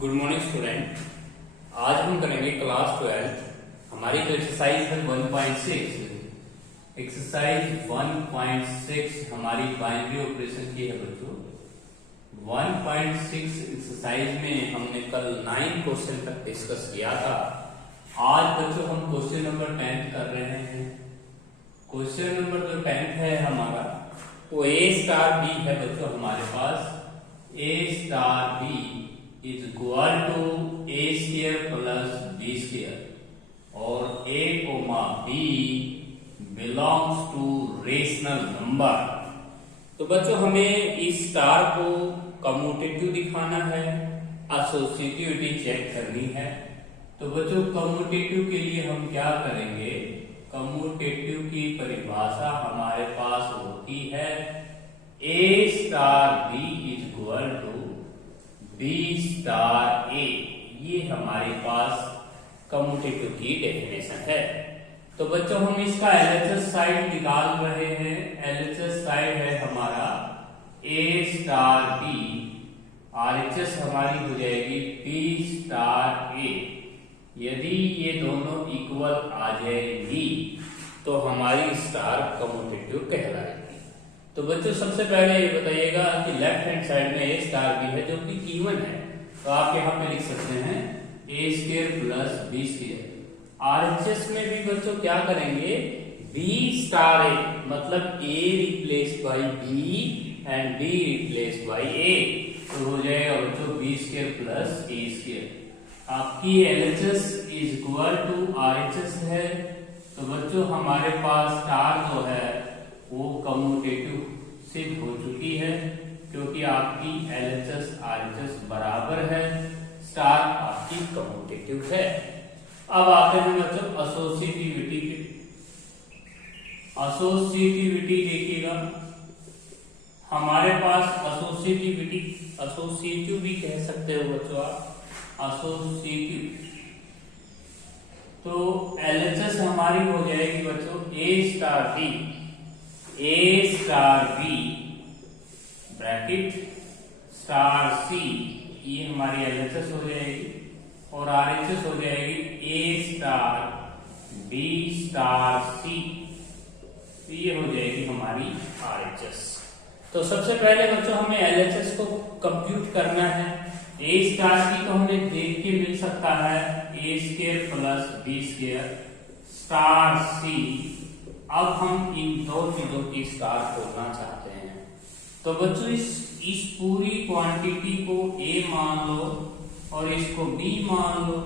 Good morning student. आज हम करेंगे क्लास 12 हमारी जो एक्सरसाइज है 1.6। एक्सरसाइज 1.6 हमारी बाइनरी ऑपरेशन की है बच्चों। 1.6 एक्सरसाइज में हमने कल 9 क्वेश्चन तक डिस्कस किया था। आज बच्चों हम क्वेश्चन नंबर 10 कर रहे हैं। क्वेश्चन नंबर जो 10 है हमारा वो A स्टार B है बच्चों। हमारे पास A star B is equal to A square plus B square और A comma B belongs to rational number. तो बच्चों हमें इस स्टार को कम्यूटेटिव दिखाना है, एसोसिएटिविटी चेक करनी है। तो बच्चों कम्यूटेटिव के लिए हम क्या करेंगे, कम्यूटेटिव की परिभाषा हमारे पास होती है A star B is equal to B star A। ये हमारे पास कम्यूटेटिव की डेफिनेशन है। तो बच्चों हम इसका एलएचएस साइड निकाल रहे हैं। एलएचएस साइड है हमारा A स्टार B, आरएचएस हमारी हो जाएगी B स्टार A। यदि ये दोनों इक्वल आ जाएगी तो हमारी स्टार कम्यूटेटिव कहलाएगी। तो बच्चों सबसे पहले ये बताइएगा कि लेफ्ट हैंड साइड में A स्टार B है जो कि गिवन है। तो आप यहाँ पे लिख सकते हैं A square plus B square. RHS में भी बच्चों क्या करेंगे, B स्टार A मतलब A replace by B and B replace by A। तो हो जाएगा बच्चों B square plus A square. आपकी LHS is equal to RHS है। तो बच्चों हमारे पास स्टार जो है वो कम्यूटेटिव सिद्ध हो चुकी है क्योंकि आपकी LHS RHS बराबर है, स्टार आपकी कम्यूटेटिव है। अब आते हैं बच्चों एसोसिएटिविटी पे। एसोसिएटिविटी देखिएगा हमारे पास एसोसिएटिव भी कह सकते हो बच्चों आप, एसोसिएटिव। तो LHS हमारी हो जाएगी बच्चों A star B, A star B bracket star C, ये हमारी LHS हो जाएगी और RHS हो जाएगी A star B star C। तो ये हो जाएगी हमारी RHS। तो सबसे पहले बच्चों हमें LHS को कंप्यूट करना है। A स्टार B तो हमें देख के मिल सकता है A square plus B square star C। अब हम इन दो चीजों की स्टार खोजना चाहते हैं। तो बच्चों इस पूरी क्वांटिटी को A मान लो और इसको B मान लो।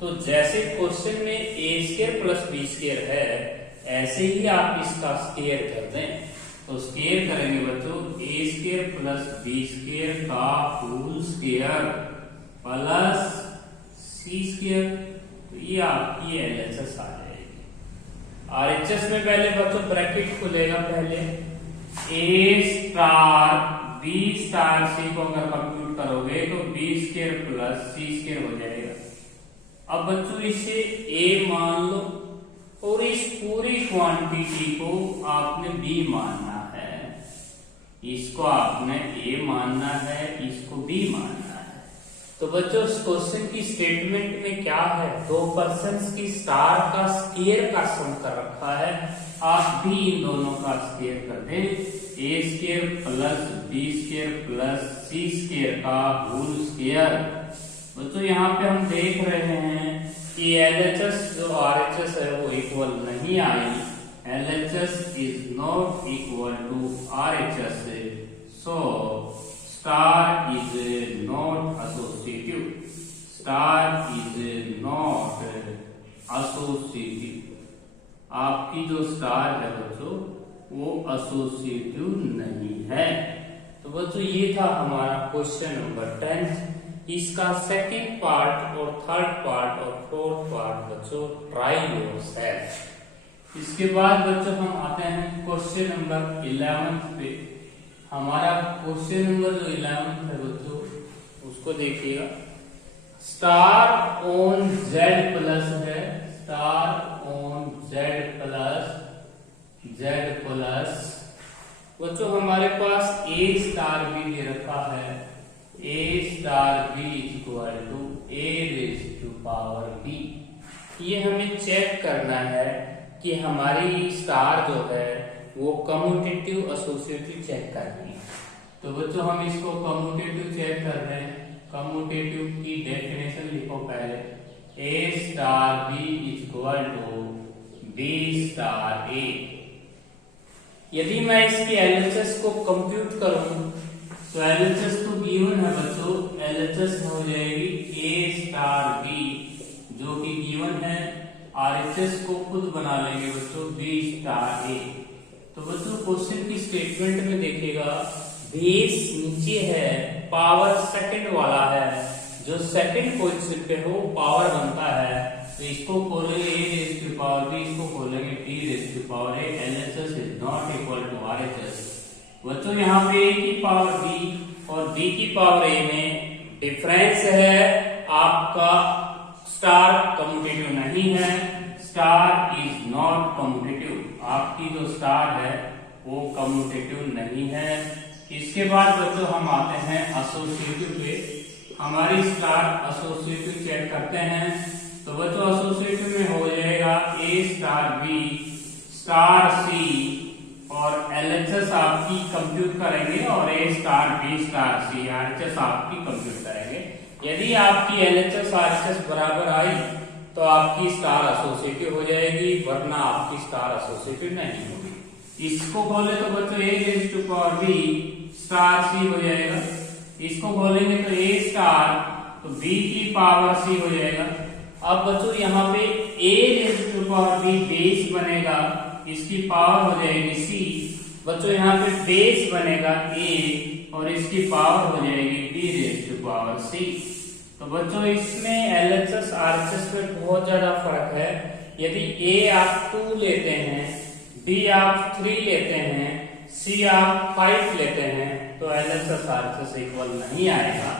तो जैसे क्वेश्चन में A square plus B square है ऐसे ही आप इसका स्क्वायर कर दें। तो स्क्वायर करेंगे बच्चों A square plus B square का whole square plus C square. तो ये आपकी LHS आ जाएगी। RHS में पहले बच्चों ब्रैकेट खुलेगा, पहले A star B star C को अगर कंप्यूट करोगे तो B square plus C square हो जाएगा। अब बच्चों इसे A मान लो और इस पूरी क्वांटिटी को आपने B मानना है। इसको आपने A मानना है, इसको B मानना है। तो बच्चों इस क्वेश्चन की स्टेटमेंट में क्या है, दो पर्सन्स की स्टार का स्क्वायर का सम कर रखा है। आप भी इन दोनों का स्क्वायर कर दें। A square plus B square plus C square का होल स्क्वायर। बच्चों यहाँ पे हम देख रहे हैं कि LHS जो RHS है वो इक्वल नहीं आई। LHS is not equal to RHS, so star is not associative. Star is not associative. आपकी जो स्टार है बच्चों वो एसोसिएटिव नहीं है। तो बच्चों ये था हमारा क्वेश्चन नंबर 10। इसका सेकंड पार्ट और थर्ड पार्ट और फोर्थ पार्ट बच्चों ट्राई योरसेल्फ। इसके बाद बच्चों हम आते हैं क्वेश्चन नंबर 11 पे। हमारा क्वेश्चन नंबर जो 11 है बच्चों उसको देखिएगा। स्टार ऑन Z प्लस है, स्टार ऑन Z प्लस बच्चों हमारे पास A स्टार भी दे रखा है। A star B equal to A raise to power B. ये हमें चेक करना है कि हमारी स्टार जो है वो कम्यूटेटिव एसोसिएटिव चेक करनी है। तो बच्चों हम इसको कम्यूटेटिव चेक कर रहे हैं। कम्यूटेटिव की डेफिनेशन लिखो पहले, A star B equal to B star A. यदि मैं इसके एलएचएस को कंप्यूट करूं तो एलएचएस तो गिवन है बच्चों, एलएचएस हो जाएगी ए स्टार बी जो कि गिवन है। आरएचएस को खुद बना लेंगे बच्चों बी स्टार ए। तो बच्चों क्वेश्चन की स्टेटमेंट में देखिएगा बेस नीचे है, पावर सेकंड वाला है, जो सेकंड पोजीशन पे हो पावर बनता है। तो इसको खोलेंगे A raise to power B, इसको खोलेंगे B raise to power A. LHS is not equal to RHS. बच्चों यहाँ पे ए की पावर बी और बी की पावर ए में डिफरेंस है। आपका स्टार कम्यूटेटिव नहीं है, स्टार इज नॉट कम्यूटेटिव। आपकी जो स्टार है वो कम्यूटेटिव नहीं है। इसके बाद बच्चों हम आते हैं एसोसिएटिव पे। हमारी स्टार एसोसिएटिव चेक करते हैं। तो बच्चों एसोसिएटिव में हो जाएगा ए स्टार बी स्टार सी और एलएचएस आपकी कंप्यूट करेंगे और ए स्टार बी स्टार सी आरएचएस आपकी कंप्यूट करेंगे। यदि आपकी एलएचएस आरएचएस बराबर आई तो आपकी स्टार एसोसिएटिव हो जाएगी, वरना आपकी स्टार एसोसिएटिव नहीं होगी। इसको खोले तो बच्चों A raise to power B star C हो जाएगा। इसको खोलेंगे तो ए स्टार तो बी की पावर सी हो जाएगा। अब बच्चों यहाँ पे A raise to power B base बनेगा, इसकी पावर हो जाएगी सी। बच्चों यहाँ पे बेस बनेगा ए और इसकी पावर हो जाएगी बी रेज़ टू पावर सी। तो बच्चों इसमें एलएचएस आरएचएस में बहुत ज्यादा फर्क है। यदि ए आप 2 लेते हैं, बी आप 3 लेते हैं, सी आप 5 लेते हैं तो एलएचएस आरएचएस इक्वल नहीं आएगा।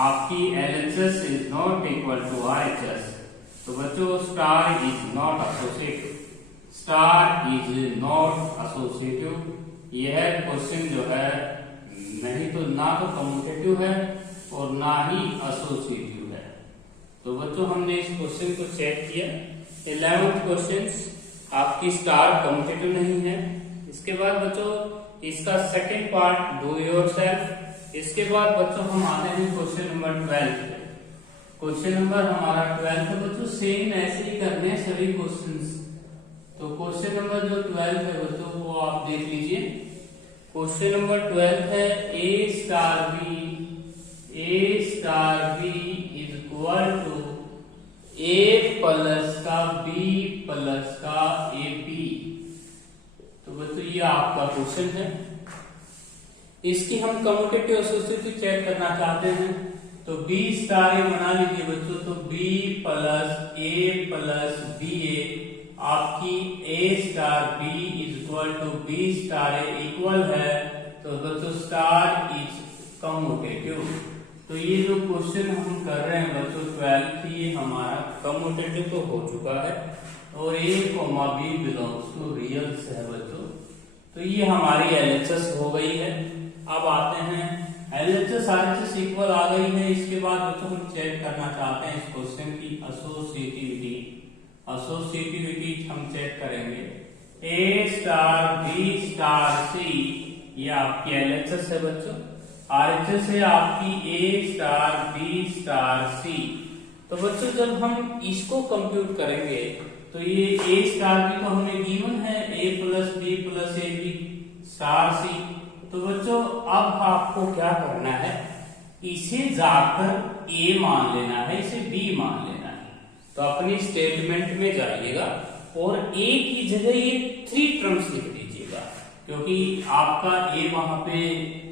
आपकी LHS is not equal to RHS. तो बच्चों star is not associative, star is not associative. यह क्वेश्चन जो है नहीं तो ना तो कम्यूटेटिव है और ना ही एसोसिएटिव है। तो बच्चों हमने इस क्वेश्चन को चेक किया। 11th क्वेश्चन आपकी स्टार कम्यूटेटिव नहीं है। इसके बाद बच्चों इसका सेकंड पार्ट डू योरसेल्फ। इसके बाद बच्चों हम आते हैं क्वेश्चन नंबर 12 पे। क्वेश्चन नंबर हमारा 12 है बच्चों, सेम ऐसे ही करने हैं सभी क्वेश्चंस। तो क्वेश्चन नंबर जो 12 है बच्चों वो आप देख लीजिए। क्वेश्चन नंबर 12 है A star B is equal to A plus का बी प्लस का ए बी। तो बच्चों ये आपका क्वेश्चन है। इसकी हम कम्यूटेटिव एसोसिएटिव चेक करना चाहते हैं। तो बी स्टार ए बना लीजिए बच्चों। तो बी प्लस बी ए, आपकी A star B is equal to B star A equal है। तो बच्चों स्टार इज कम्यूटेटिव। तो ये जो क्वेश्चन हम कर रहे हैं बच्चों 12 ये हमारा कम्यूटेटिव तो हो चुका है और ए कोमा बी बिलोंग्स टू रियल्स है बच्चों। तो ये हमारी एलएचएस हो गई है। अब आते हैं एलएचएस आरएचएस इक्वल आ गई है। इसके बाद बच्चों हम चेक करना चाहते हैं इस क्वेश्चन की एसोसिएटिविटी। एसोसिएटिविटी हम चेक करेंगे। ए स्टार बी स्टार सी ये आपकी एलएचएस है बच्चों। आरएचएस है आपकी A star B star C. तो बच्चों जब हम इसको कंप्यूट करेंगे तो ये ए स्टार बी तो हमें गिवन है A plus B plus A B star C. तो बच्चों अब आपको क्या करना है, इसे जाकर ए मान लेना है, इसे बी मान लेना है। तो अपनी स्टेटमेंट में जाइएगा और ए की जगह ये 3 टर्म्स लिख दीजिएगा, क्योंकि आपका ए वहां पे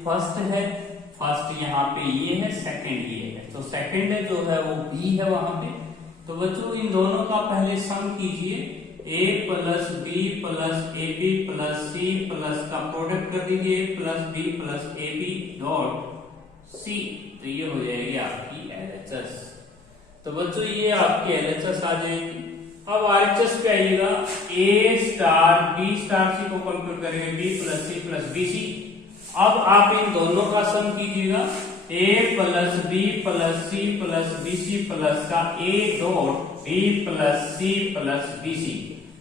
फर्स्ट है, फर्स्ट यहाँ पे ये है, सेकंड ये है। तो सेकंड है जो है वो बी है वहां पे। तो बच्चों इन दोनों का पहले सम कीजिए, a plus B plus A B plus C plus का प्रोडक्ट कर दीजिए plus B plus A B dot C. तो ये हो जाएगी आपकी एलएचएस। तो बच्चों ये आपकी एलएचएस आ जाएगी। अब आरएचएस पे आइएगा, A star B star C को कंप्यूट करेंगे B plus C plus B C. अब आप इन दोनों का सम कीजिएगा, A plus B plus C plus B C plus का A dot B plus C plus B C.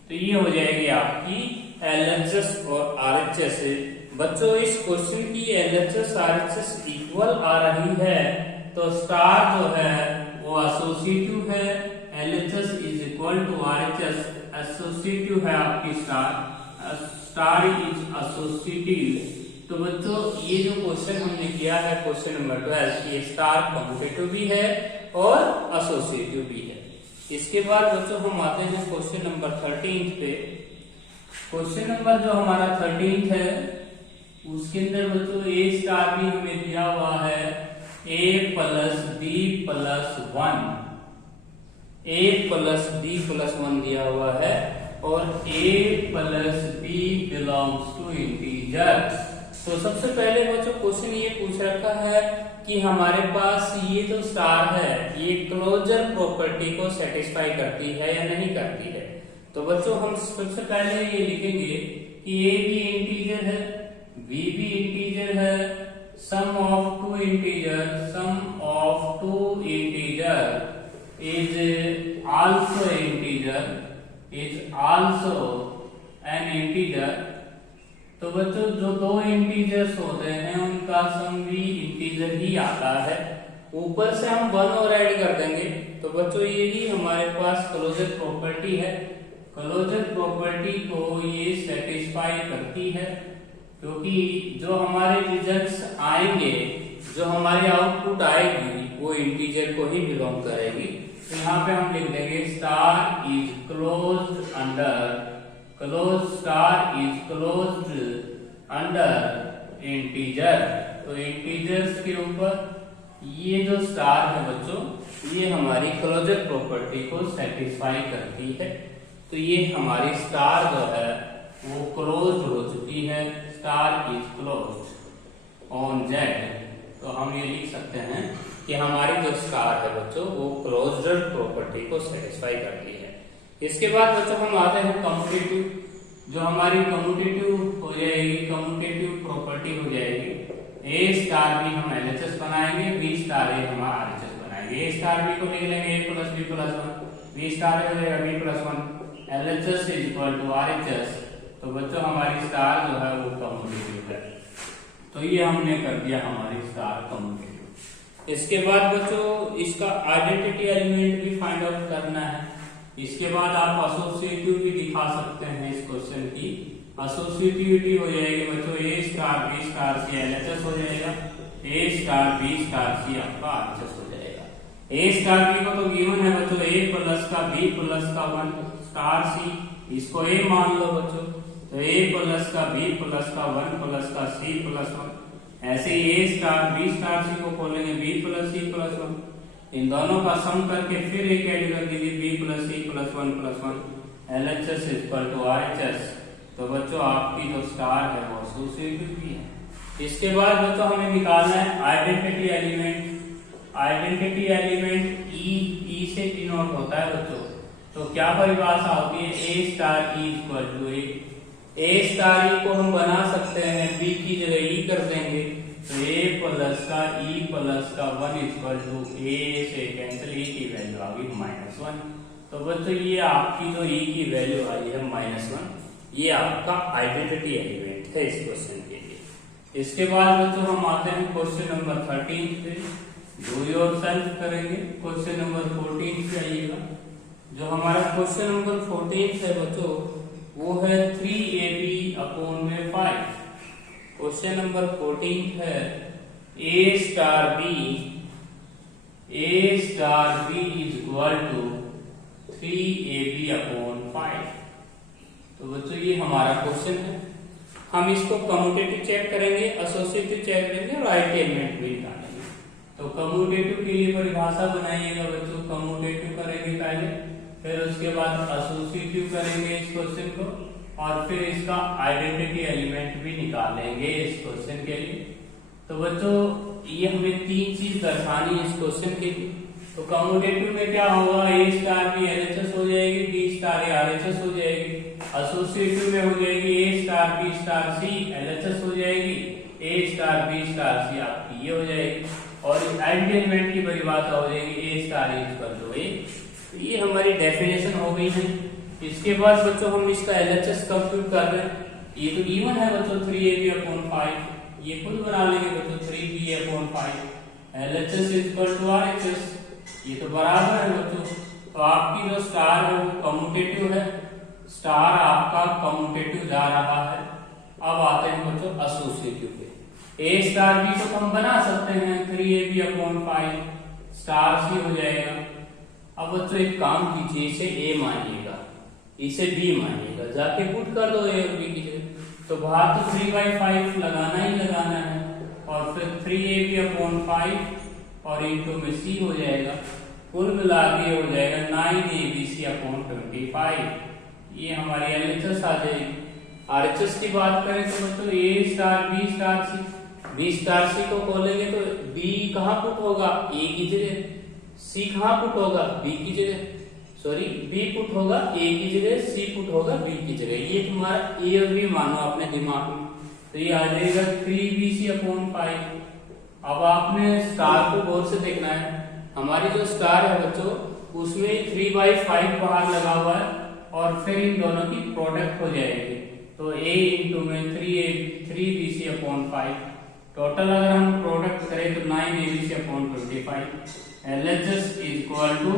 तो ये हो जाएगी आपकी एलएचएस और आरएचएस। बच्चों इस क्वेश्चन की एलएचएस आरएचएस इक्वल आ रही है तो स्टार जो है वो एसोसिएटिव है। LHS is equal to RHS, associative है आपकी स्टार, स्टार इज एसोसिएटिव। तो बच्चों ये जो क्वेश्चन हमने किया है क्वेश्चन नंबर 12, ये स्टार कम्यूटेटिव भी है और एसोसिएटिव भी है। इसके बाद बच्चों हम आते हैं क्वेश्चन नंबर 13 पे। क्वेश्चन नंबर जो हमारा 13 है उसके अंदर बच्चों ए स्टार भी हमें दिया हुआ है A plus B plus 1, A plus B plus 1 दिया हुआ है और A plus B belongs to integer. तो सबसे पहले बच्चों क्वेश्चन ये पूछ रखा है कि हमारे पास ये जो स्टार है ये क्लोजर प्रॉपर्टी को सेटिस्फाई करती है या नहीं करती है। तो बच्चों हम सबसे पहले ये लिखेंगे कि ए भी इंटीजर है, बी भी इंटीजर है, sum of two integer, sum of two integer is also integer, is also an integer. तो बच्चों जो दो इंटीजर्स होते हैं उनका सम भी इंटीजर ही आता है। ऊपर से हम 1 और ऐड कर देंगे। तो बच्चों ये भी हमारे पास क्लोजर प्रॉपर्टी है। क्लोजर प्रॉपर्टी को ये सेटिस्फाई करती है क्योंकि जो हमारे रिजल्ट्स आएंगे, जो हमारी आउटपुट आएगी वो इंटीजर को ही बिलोंग करेगी। तो यहाँ पे हम लिख देंगे star is closed under, close star is closed under integer. तो इंटीजर्स के ऊपर ये जो स्टार है बच्चों ये हमारी क्लोजर प्रॉपर्टी को सेटिस्फाई करती है। तो ये हमारी स्टार जो है वो क्लोज्ड हो चुकी है, star is closed on Z. तो हम ये लिख सकते हैं कि हमारी जो स्टार है बच्चों वो क्लोजर प्रॉपर्टी को सेटिस्फाई करती है। इसके बाद बच्चों हम आते हैं कम्यूटेटिव। जो हमारी कम्यूटेटिव हो जाएगी, कम्यूटेटिव प्रॉपर्टी हो जाएगी ए स्टार बी हम एलएचएस बनाएंगे, बी स्टार ए हम आरएचएस बनाएंगे। ए स्टार बी को लिख लेंगे A plus B plus 1, B star A हो जाएगा B plus 1, LHS is equal to RHS. तो बच्चों हमारी स्टार जो है वो कम्यूटेटिव है। तो ये हमने कर दिया हमारी स्टार कम्यूटेटिव। इसके बाद बच्चों इसका आइडेंटिटी एलिमेंट भी फाइंड आउट करना है। इसके बाद आप एसोसिएटिव भी दिखा सकते हैं इस क्वेश्चन की। एसोसिएटिविटी हो जाएगी बच्चों ए स्टार बी स्टार सी एलएचएस हो जाएगा, ए स्टार बी स्टार सी आपका आरएचएस हो जाएगा। ए स्टार बी को तो गिवन है बच्चों ए प्लस का बी प्लस का 1 स्टार सी, इसको ए मान लो बच्चों। तो ए प्लस का बी प्लस का 1 प्लस का सी प्लस 1। ऐसे ही A star B star C को खोलेंगे बी प्लस सी प्लस 1। इन दोनों का सम करके फिर एक ऐड कर दीजिए B plus C plus 1 LHS is equal to RHS. तो बच्चों आपकी जो स्टार है वो एसोसिएटिव भी है। इसके बाद बच्चों हमें निकालना है आइडेंटिटी एलिमेंट। आइडेंटिटी एलिमेंट ई से डिनोट होता है बच्चों। तो क्या परिभाषा होती है A star E equal to A star E को हम बना सकते हैं बी की जगह ई कर देंगे। तो ए प्लस का ई प्लस का 1 इक्वल टू ए से कैंसिल ई की वैल्यू आ गई -1। तो बच्चों ये आपकी जो ई की वैल्यू आई है -1, ये आपका आइडेंटिटी एलिमेंट है इस क्वेश्चन के लिए। इसके बाद बच्चों हम आते हैं क्वेश्चन नंबर 13 पे। डू योरसेल्फ करेंगे। क्वेश्चन नंबर 14 पे आइएगा। जो हमारा क्वेश्चन नंबर 14 है बच्चों वो है 3ab/5। क्वेश्चन नंबर 14 है A star B is equal to 3ab/5। तो बच्चों ये हमारा क्वेश्चन है। हम इसको कम्यूटेटिव चेक करेंगे, एसोसिएटिव चेक करेंगे और आइडेंटिटी एलिमेंट भी निकालेंगे। तो कम्यूटेटिव के लिए परिभाषा बनाइएगा बच्चों। कम्यूटेटिव करेंगे पहले, फिर उसके बाद एसोसिएटिव करेंगे इस क्वेश्चन को, और फिर इसका आइडेंटिटी एलिमेंट भी निकालेंगे इस क्वेश्चन के लिए। तो बच्चों ये हमें 3 चीज दर्शानी है इस क्वेश्चन के लिए। तो कम्यूटेटिव में क्या होगा, ए स्टार बी एलएचएस हो जाएगी, बी स्टार ए आरएचएस हो जाएगी। एसोसिएटिव में हो जाएगी A star B star C LHS हो जाएगी, ए स्टार बी स्टार सी आपकी ये हो जाएगी। और आइडेंटिटी एलिमेंट की परिभाषा हो जाएगी A star is equal to ए। ये हमारी डेफिनेशन हो गई है। इसके बाद बच्चों हम इसका एलएचएस कंप्यूट कर रहे हैं। ये तो गिवन है बच्चों 3ab/5, ये खुद बना लेंगे बच्चों 3b/5। LHS is equal to RHS, ये तो बराबर है बच्चों। तो आपकी जो स्टार है वो कम्यूटेटिव है, स्टार आपका कम्यूटेटिव जा रहा है। अब आते हैं बच्चों एसोसिएटिव पे। ए स्टार बी को हम बना सकते हैं 3ab/5 स्टार सी हो जाएगा। अब बच्चों एक काम कीजिए, इसे ए मानिएगा, इसे बी मानिएगा, जाके पुट कर दो ए और बी की जगह। तो बाहर तो 3/5 लगाना ही लगाना है और फिर 3ab/5 और इंटू में सी हो जाएगा। कुल मिला के हो जाएगा 9abc/25। ये हमारी एलएचएस आ जाएगी। आरएचएस की बात करें तो मतलब ए स्टार बी स्टार सी, बी स्टार सी को खोलेंगे तो बी कहाँ पुट होगा, ए की जगह, सी कहाँ पुट होगा, बी की जगह, सॉरी बी पुट होगा ए की जगह, सी पुट होगा बी की जगह। ये तुम्हारा ए और बी मानो अपने दिमाग में, तो ये आ जाएगा 3bc/5। अब आपने स्टार को गौर से देखना है। हमारी जो स्टार है बच्चों उसमें 3/5 बाहर लगा हुआ है और फिर इन दोनों की प्रोडक्ट हो जाएगी। तो a इंटू में 3bc/5, टोटल अगर हम प्रोडक्ट करें तो 9abc/25। LHS is equal to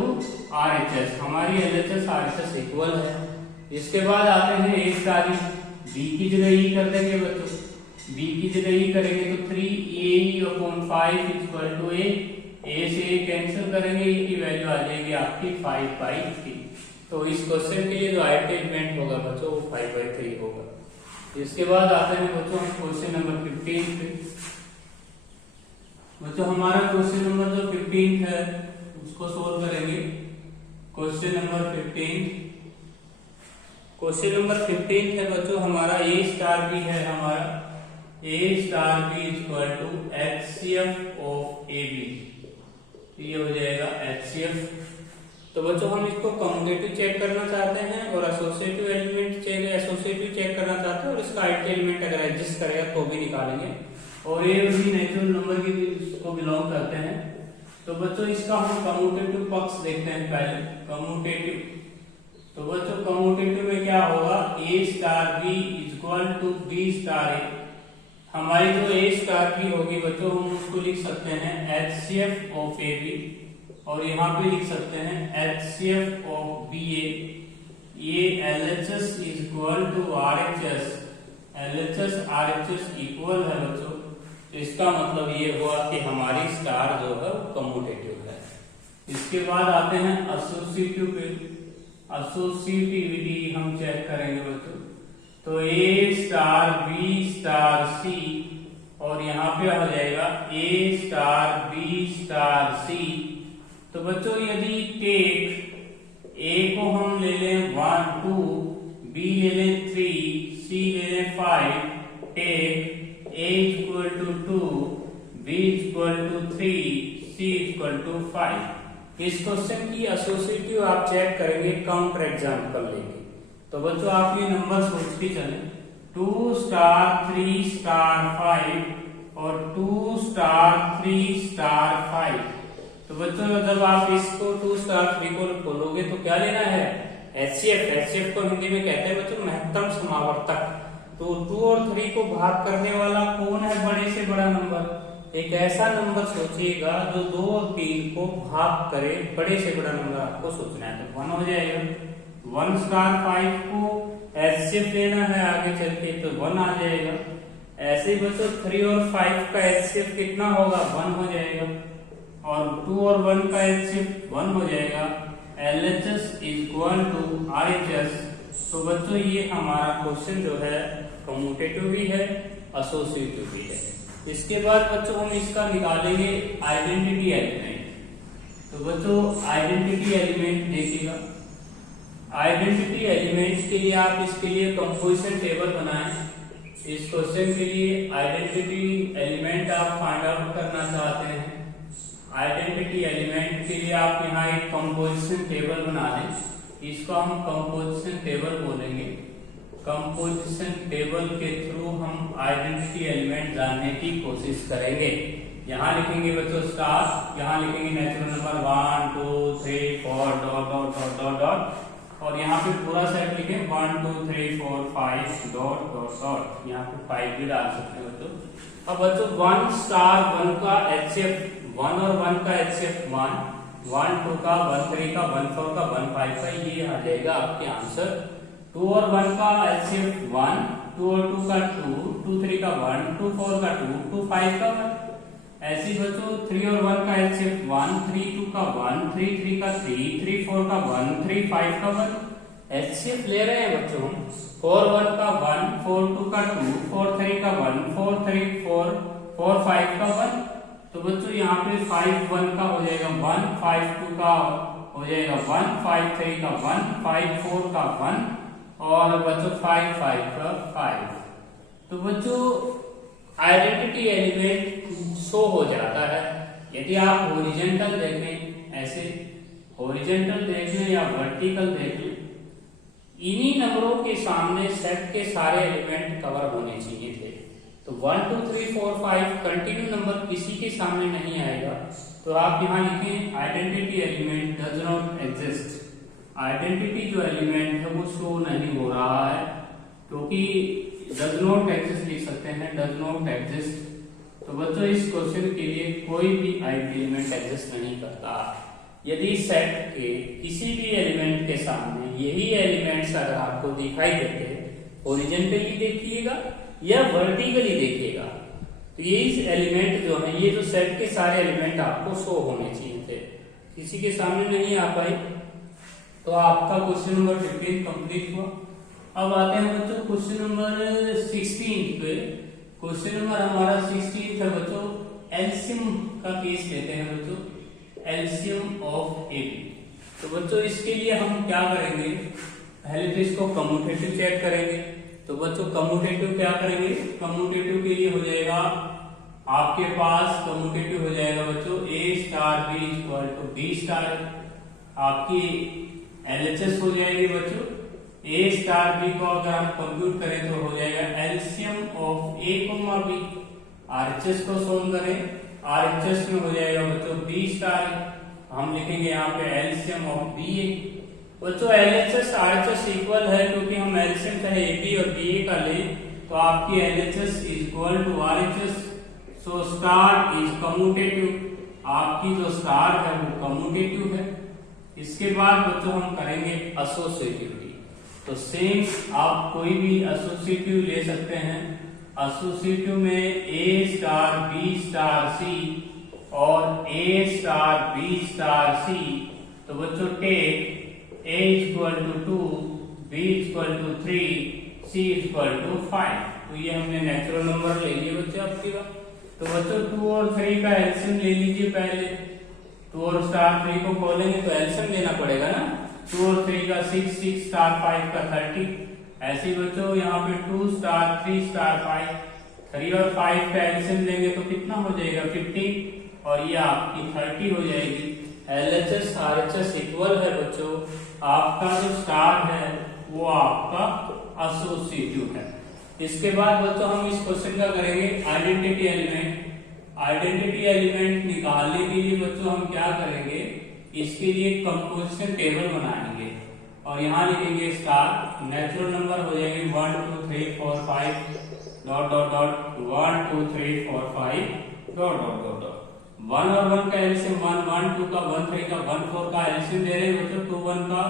RHS, हमारी LHS RHS इक्वल है। इसके बाद आते हैं ए स्टार, बी की जगह ई कर देंगे बच्चों, बी की जगह ई करेंगे तो 3a/5 इज इक्वल टू ए से ए कैंसिल करेंगे, ए की वैल्यू आ जाएगी आपकी 5/3। तो इस क्वेश्चन के लिए जो आइडेंटिटी एलिमेंट होगा बच्चों वो 5/3 होगा। इसके बाद आते हैं बच्चों हम क्वेश्चन नंबर 15 पे। बच्चों हमारा क्वेश्चन नंबर जो 15 है उसको सोल्व करेंगे। क्वेश्चन नंबर 15, क्वेश्चन नंबर 15 है बच्चों हमारा ए स्टार बी है, हमारा A star B is equal to HCF of AB। ये हो जाएगा HCF। तो बच्चों हम इसको कम्यूटेटिव चेक करना चाहते हैं और एसोसिएटिव एलिमेंट चेक करना चाहते हैं और इसका आइडेंटिटी एलिमेंट अगर एग्जिस्ट करेगा तो भी निकालेंगे। और ये भी नेचुरल नंबर की इसको बिलोंग करते हैं। तो बच्चों इसका हम कम्यूटेटिव पक्ष देखते हैं पहले, कम्यूटेटिव। तो बच्चों कम्यूटेटिव में क्या होगा, A star B is equal to B star A. हमारी जो ए स्टार बी होगी बच्चों हम उसको लिख सकते हैं HCF ऑफ AB और यहाँ पे लिख सकते हैं HCF ऑफ BA। ये LHS is equal to RHS, LHS RHS equal है बच्चों। तो इसका मतलब ये हुआ कि हमारी स्टार जो है वो कम्यूटेटिव है। इसके बाद आते हैं एसोसिएटिव पे। एसोसिएटिविटी हम चेक करेंगे बच्चों। तो ए स्टार बी स्टार सी और यहाँ पे आ जाएगा ए स्टार बी स्टार सी। तो बच्चों यदि टेक ए को हम ले लें 1 2, बी ले लें 3, सी ले लें 5, take A equal to 2, B equal to 3, C equal to 5। इस क्वेश्चन की एसोसिएटिव आप चेक करेंगे काउंटर एग्जाम्पल लेंगे। तो बच्चों आप ये नंबर सोचते चले 2 स्टार 3 स्टार 5 और 2 स्टार 3 स्टार 5। तो बच्चों जब आप इसको 2 स्टार 3 को खोलोगे तो क्या लेना है, HCF को हिंदी में कहते हैं बच्चों महत्तम समावर्तक। तो 2 और 3 को भाग करने वाला कौन है बड़े से बड़ा नंबर, एक ऐसा नंबर सोचिएगा जो 2 और 3 को भाग करे, बड़े से बड़ा नंबर आपको सोचना है। तो 1 हो जाएगा। 1 स्टार 5 को HCF लेना है आगे चल के तो 1 आ जाएगा। ऐसे ही बच्चों 3 और 5 का HCF कितना होगा, 1 हो जाएगा और 2 और 1 का HCF 1 हो जाएगा। LHS is equal to RHS। तो बच्चों ये हमारा क्वेश्चन जो है कम्यूटेटिव भी है एसोसिएटिव भी है। इसके बाद बच्चों हम इसका निकालेंगे आइडेंटिटी एलिमेंट। तो बच्चों आइडेंटिटी एलिमेंट देखिएगा, आइडेंटिटी एलिमेंट्स के लिए आप इसके लिए कंपोजिशन टेबल बनाएं। इस क्वेश्चन के लिए आइडेंटिटी एलिमेंट आप फाइंड आउट करना चाहते हैं। आइडेंटिटी एलिमेंट के लिए आप यहाँ एक कंपोजिशन टेबल बना दें, इसको हम कंपोजिशन टेबल बोलेंगे। कंपोजिशन टेबल के थ्रू हम आइडेंटिटी एलिमेंट जानने की कोशिश करेंगे। यहाँ लिखेंगे बच्चों स्टार, यहाँ लिखेंगे natural number 1 2 3 4 dot dot dot dot dot, और यहाँ पे पूरा सेट लिखें 1 2 3 4 5 डॉट डॉट डॉट, यहाँ पे 5 भी डाल सकते हैं बच्चों। अब बच्चों 1 स्टार 1 का HCF 1 और 1 का HCF 1, 1 2 का 1 3 का 1 4 का 1 5 का, ये आ जाएगा आपके आंसर। 2 और 1 का HCF 1, 2 और 2 का 2, 2 3 का 1, 2 4 का 2, 2 5 का 1। ऐसे बच्चों 3 और 1 का HCF 1, 3 2 का 1, 3 3 का 3, 3 4 का 1, 3 5 का 1। HCF ले रहे हैं बच्चों 4 1 का 1, 4 2 का 2, 4 3 का 1, 4 3 4 4 5 का 1। तो बच्चों यहाँ पे 5 1 का हो जाएगा 1, 5 2 का हो जाएगा 1, 5 3 का 1, 5 4 का 1, और बच्चों 5 5 का 5। तो बच्चों आइडेंटिटी एलिमेंट शो हो जाता है। यदि आप हॉरिजॉन्टल देखें, ऐसे हॉरिजॉन्टल देख लें या वर्टिकल देख लें, इन्हीं नंबरों के सामने सेट के सारे एलिमेंट कवर होने चाहिए थे। तो 1 2 3 4 5 कंटिन्यू नंबर किसी के सामने नहीं आएगा। तो आप यहाँ लिखें identity element does not exist. Identity जो एलिमेंट है वो शो नहीं हो रहा है, क्योंकि डज नॉट एग्जिस्ट लिख सकते हैं, डज नॉट एग्जिस्ट। तो बच्चों इस क्वेश्चन के लिए कोई भी एलिमेंट एग्जिस्ट नहीं करता। यदि सेट के किसी भी एलिमेंट के सामने यही एलिमेंट्स अगर आपको दिखाई देते हैं, हॉरिजॉन्टली देखिएगा या वर्टिकली देखिएगा, तो ये एलिमेंट जो है, ये जो सेट के सारे एलिमेंट आपको शो होने चाहिए थे, किसी के सामने नहीं आ पाए। तो आपका क्वेश्चन नंबर 15 कंप्लीट हुआ। अब आते हैं बच्चों क्वेश्चन नंबर 16 पे। क्वेश्चन नंबर हमारा 16 है बच्चों, एलसीएम का केस लेते हैं बच्चों, एलसीएम ऑफ AB। तो बच्चों इसके लिए हम क्या करेंगे, पहले तो इसको कम्यूटेटिव चेक करेंगे। तो बच्चों कम्यूटेटिव क्या करेंगे, कम्यूटेटिव के लिए हो जाएगा आपके पास, कम्यूटेटिव हो जाएगा बच्चों A star B equal to B star. आपकी LHS हो जाएगी बच्चों A स्टार B को अगर हम कंप्यूट करें तो हो जाएगा LCM of A B। RHS को सोल्व करें, RHS में हो जाएगा बच्चों B स्टार, हम लिखेंगे यहाँ पे एलसीएम ऑफ BA। बच्चों LHS RHS इक्वल है, क्योंकि हम एलसीएम चाहे AB और BA का लें तो आपकी LHS equal to RHS। So star is commutative, आपकी जो स्टार है वो कम्यूटेटिव है। इसके बाद बच्चों हम करेंगे एसोसिएटिविटी। तो सेम आप कोई भी एसोसिएटिव ले सकते हैं। एसोसिएटिव में A star B star C और A star B star C। तो बच्चों take A equal to 2, B equal to 3, C equal to 5। तो ये हमने नेचुरल नंबर ले लिए बच्चों आपकी बात। तो बच्चों 2 और 3 का एलसीएम ले लीजिए पहले। 2 और स्टार 3 को खोलेंगे तो एलसीएम लेना पड़ेगा ना। 2 और 3 का 6, 6 स्टार 5 का 30। ऐसे ही बच्चों यहाँ पे 2 स्टार 3 स्टार 5, 3 और 5 का एलसीएम लेंगे तो कितना हो जाएगा 15, और ये आपकी 30 हो जाएगी। LHS RHS इक्वल है बच्चों, आपका जो स्टार है वो आपका एसोसिएटिव है। इसके बाद बच्चों हम इस क्वेश्चन का करेंगे आइडेंटिटी एलिमेंट। आइडेंटिटी एलिमेंट निकालने के लिए बच्चों हम क्या करेंगे, इसके लिए कंपोजिशन टेबल बनाएंगे और यहाँ लिखेंगे स्टार, नेचुरल नंबर हो जाएंगे 1 2 3 4 5 dot dot dot 1 2 3 4 5 dot dot dot dot. 1 और 1 का एलसीएम 1, 1 2 का 1 3 का 1 4 का एलसीएम दे रहे हैं बच्चों। 2 1 का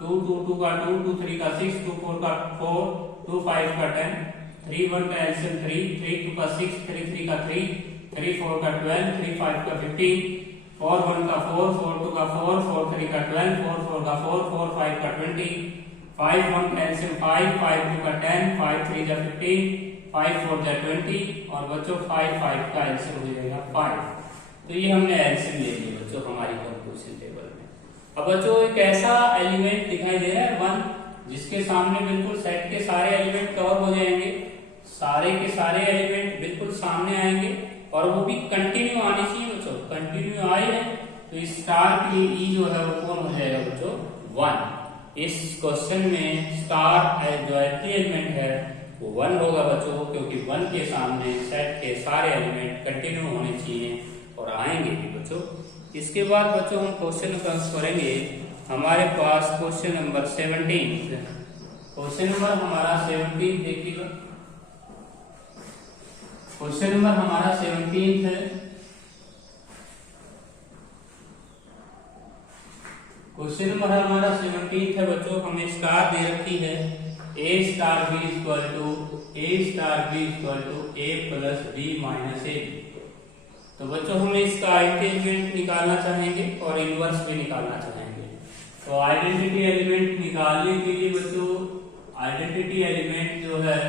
2, 2 2 का 2, 2 3 का 6, 2 4 का 4, 2 5 का 10, 3 1 का एलसीएम 3, 3 2 का 6, 3 3 का 3, 3 4 का 12, 3 5 का 15, 4 1 का 4, 4 2 का 4, 4 3 का 12, 4 4 का 4, 4 5 का 20, 5 1 का एलसीएम 5, 5 2 का 10, 5 3 का 15, 5 4 का 20, और बच्चों 5 5 का एलसीएम हो जाएगा 5। तो ये हमने एलसीएम ले लिया बच्चों हमारी कंपोजिशन टेबल में। अब बच्चों एक ऐसा एलिमेंट दिखाई दे रहा है 1, जिसके सामने बिल्कुल सेट के सारे एलिमेंट कवर हो जाएंगे, सारे के सारे एलिमेंट बिल्कुल सामने आएंगे और वो भी कंटिन्यू आने चाहिए बच्चों। कंटिन्यू आए हैं तो इस स्टार के लिए ई जो है वो कौन हो जाएगा बच्चों 1। इस क्वेश्चन में स्टार जो एलिमेंट है वो 1 होगा बच्चों, क्योंकि 1 के सामने सेट के सारे एलिमेंट कंटिन्यू होने चाहिए और आएंगे भी बच्चों। इसके बाद बच्चों हम क्वेश्चन करेंगे। हमारे पास क्वेश्चन नंबर 17, क्वेश्चन नंबर हमारा 17 देखिएगा। क्वेश्चन नंबर हमारा 17 है। क्वेश्चन नंबर हमारा 17 है बच्चों। हमें स्टार दे रखी है a star b equal to a plus b minus a। तो बच्चों हम इसका आइडेंटिटी एलिमेंट निकालना चाहेंगे और इनवर्स भी निकालना चाहेंगे। तो आइडेंटिटी एलिमेंट निकालने के लिए बच्चों आइडेंटिटी एलिमेंट जो है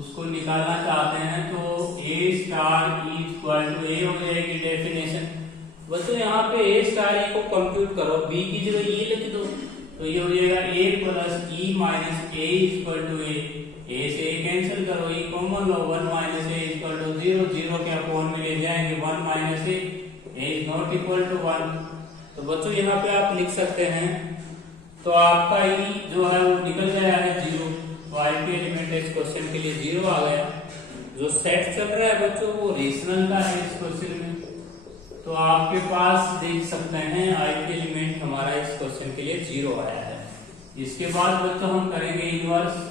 उसको निकालना चाहते हैं तो a star equal to a हो जाएगी डेफिनेशन। बच्चों यहाँ पे a स्टार e को कंप्यूट करो, b की जगह e लिख दो, तो ये हो जाएगा a plus e minus a equal to a से a कैंसिल करो, e कॉमन लो, 1 माइनस a इक्वल टू 0, 0 के अपॉन में ले जाएंगे 1 minus a is not equal to 1। तो बच्चों यहाँ पे आप लिख सकते हैं, तो आपका e जो है वो निकल गया है 0, तो आइडेंटिटी एलिमेंट इस क्वेश्चन के लिए 0 आ गया। जो सेट चल रहा है बच्चों वो रेशनल का है इस क्वेश्चन में, तो आपके पास देख सकते हैं आइडेंटिटी एलिमेंट हमारा इस क्वेश्चन के लिए 0 आया है। इसके बाद बच्चों हम करेंगे इनवर्स।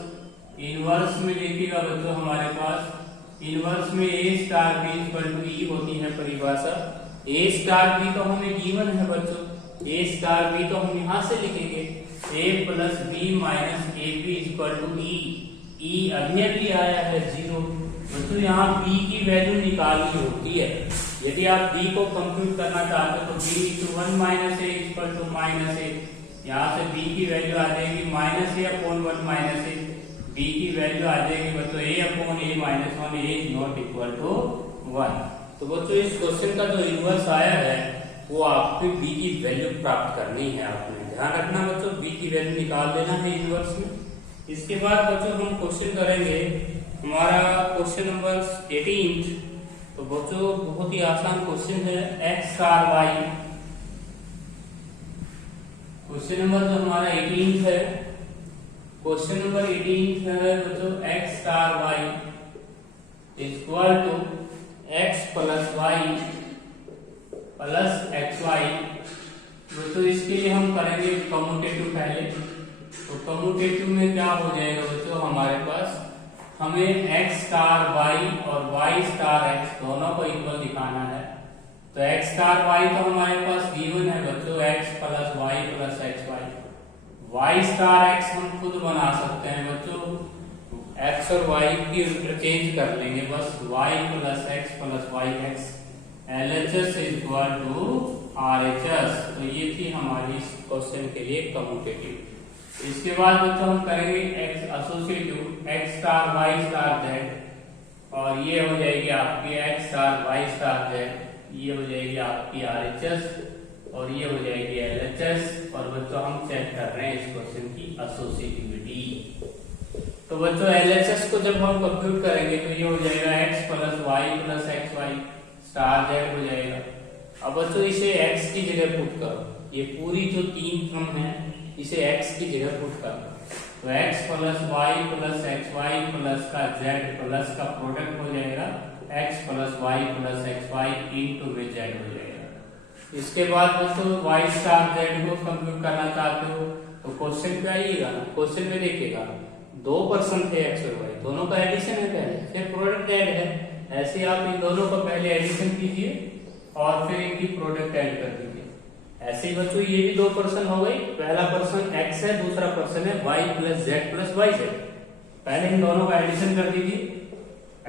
इनवर्स में देखिएगा बच्चों हमारे पास इनवर्स में a star b equal to e होती है परिभाषा। a स्टार b तो हमें गिवन है बच्चों, a स्टार b तो हम यहाँ से लिखेंगे a plus b minus a b equal to e अभी आया है 0। बच्चों यहाँ b की वैल्यू निकालनी होती है। यदि आप b को कंप्यूट करना चाहते हो तो b into 1 minus a equal to minus a, यहाँ से b की वैल्यू आ जाएगी minus a upon 1 minus a, b की वैल्यू आ जाएगी बच्चों a upon a minus 1, a is not equal to 1। तो बच्चों इस क्वेश्चन का जो इनवर्स आया है वो आपको b की वैल्यू प्राप्त करनी है। आपने ध्यान रखना बच्चों, b की वैल्यू निकाल देना है इनवर्स में। इसके बाद बच्चों हम क्वेश्चन करेंगे हमारा क्वेश्चन नंबर 18। तो बच्चों बहुत ही आसान क्वेश्चन है, x star y। Question number जो हमारा 18 है, क्वेश्चन नंबर 18 है बच्चों x star y equal to x plus y plus xy। बच्चों इसके लिए हम करेंगे कम्यूटेटिव पहले। तो कम्यूटेटिव में क्या हो जाएगा बच्चों, हमारे पास हमें x स्टार y और y स्टार x दोनों को इक्वल दिखाना है। तो x स्टार y तो हमारे पास गिवन है बच्चों x plus y plus xy। y star x हम खुद बना सकते हैं बच्चों, x और y की इंटरचेंज कर लेंगे बस, y plus x plus yx LHS equal to RHS। तो ये थी हमारी इस क्वेश्चन के लिए कम्यूटेटिव। इसके बाद बच्चों हम करेंगे x associative x star y star z, और ये हो जाएगी आपकी x star y star z, ये हो जाएगी आपकी RHS और ये हो जाएगी LHS। और बच्चों हम चेक कर रहे हैं इस क्वेश्चन की एसोसिएटिविटी। तो बच्चों LHS को जब हम कंप्यूट करेंगे तो ये हो जाएगा x plus y plus xy star z हो जाएगा। अब बच्चों इसे x की जगह पुट करो, ये पूरी जो 3 टर्म है इसे x की जगह पुट करो, तो x plus y plus xy plus का z प्लस का प्रोडक्ट हो जाएगा x plus y plus xy into z हो जाएगा। इसके बाद दोस्तों y स्टार z को कंप्यूट करना चाहते हो तो क्वेश्चन पे आइएगा ना, क्वेश्चन में देखिएगा 2% थे x और y, दोनों का एडिशन है पहले, फिर प्रोडक्ट ऐड है। ऐसे आप इन दोनों का पहले एडिशन कीजिए और फिर इनकी प्रोडक्ट ऐड कर दीजिए। ऐसे ही बच्चों ये भी 2% हो गई, पहला पर्सन x है, दूसरा पर्सन है y plus z plus yz। पहले इन दोनों का एडिशन कर दीजिए,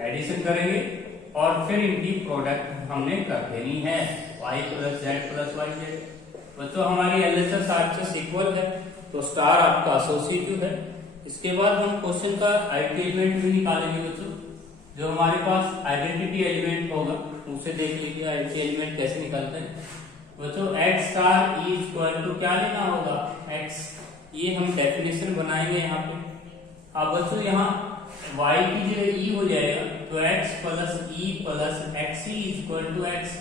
एडिशन करेंगे और फिर इनकी प्रोडक्ट हमने कर देनी है y plus z plus yz। बच्चों हमारी LHS RHS इक्वल है तो स्टार आपका एसोसिएटिव है। इसके बाद हम क्वेश्चन का आइडेंटिटी एलिमेंट भी निकालेंगे बच्चों। जो हमारे पास आइडेंटिटी एलिमेंट होगा उसे देख लीजिए आइडेंटिटी एलिमेंट कैसे निकालते हैं बच्चों। x star E equal to क्या लेना होगा x, ये हम डेफिनेशन बनाएंगे यहाँ पे। अब बच्चों यहाँ y की जगह e हो जाएगा तो x plus e plus x equal to x,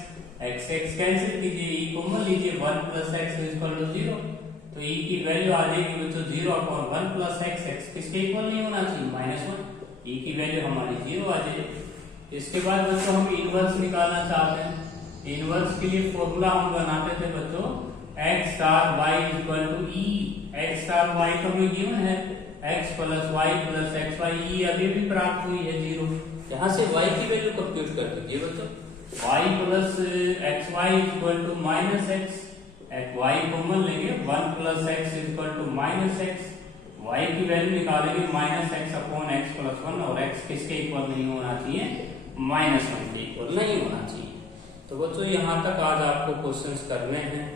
x cancel कीजिए, e कॉमन लीजिए, 1 प्लस x इक्वल टू 0। तो e की वैल्यू आ जाएगी बच्चों 0 अपॉन 1 प्लस x, x किसके इक्वल नहीं होना चाहिए -1, ई की वैल्यू हमारी 0 आ जाएगी। इसके बाद बच्चों हम इनवर्स निकालना चाहते हैं। इनवर्स के लिए फॉर्मूला हम बनाते थे बच्चों x star y equal to E. x star y तो हमें गिवन है, x plus Y plus X Y, E अभी भी प्राप्त हुई है 0। यहाँ से y की वैल्यू कंप्यूट कर दीजिए बच्चों, y plus X Y equal to minus X, y common लेंगे 1 plus X equal to minus X, y की वैल्यू निकालेंगे minus X upon X plus 1, और x किसके इक्वल नहीं होना चाहिए, -1 के इक्वल नहीं होना चाहिए। तो बच्चों यहाँ तक आज आपको क्वेश्चंस करने हैं।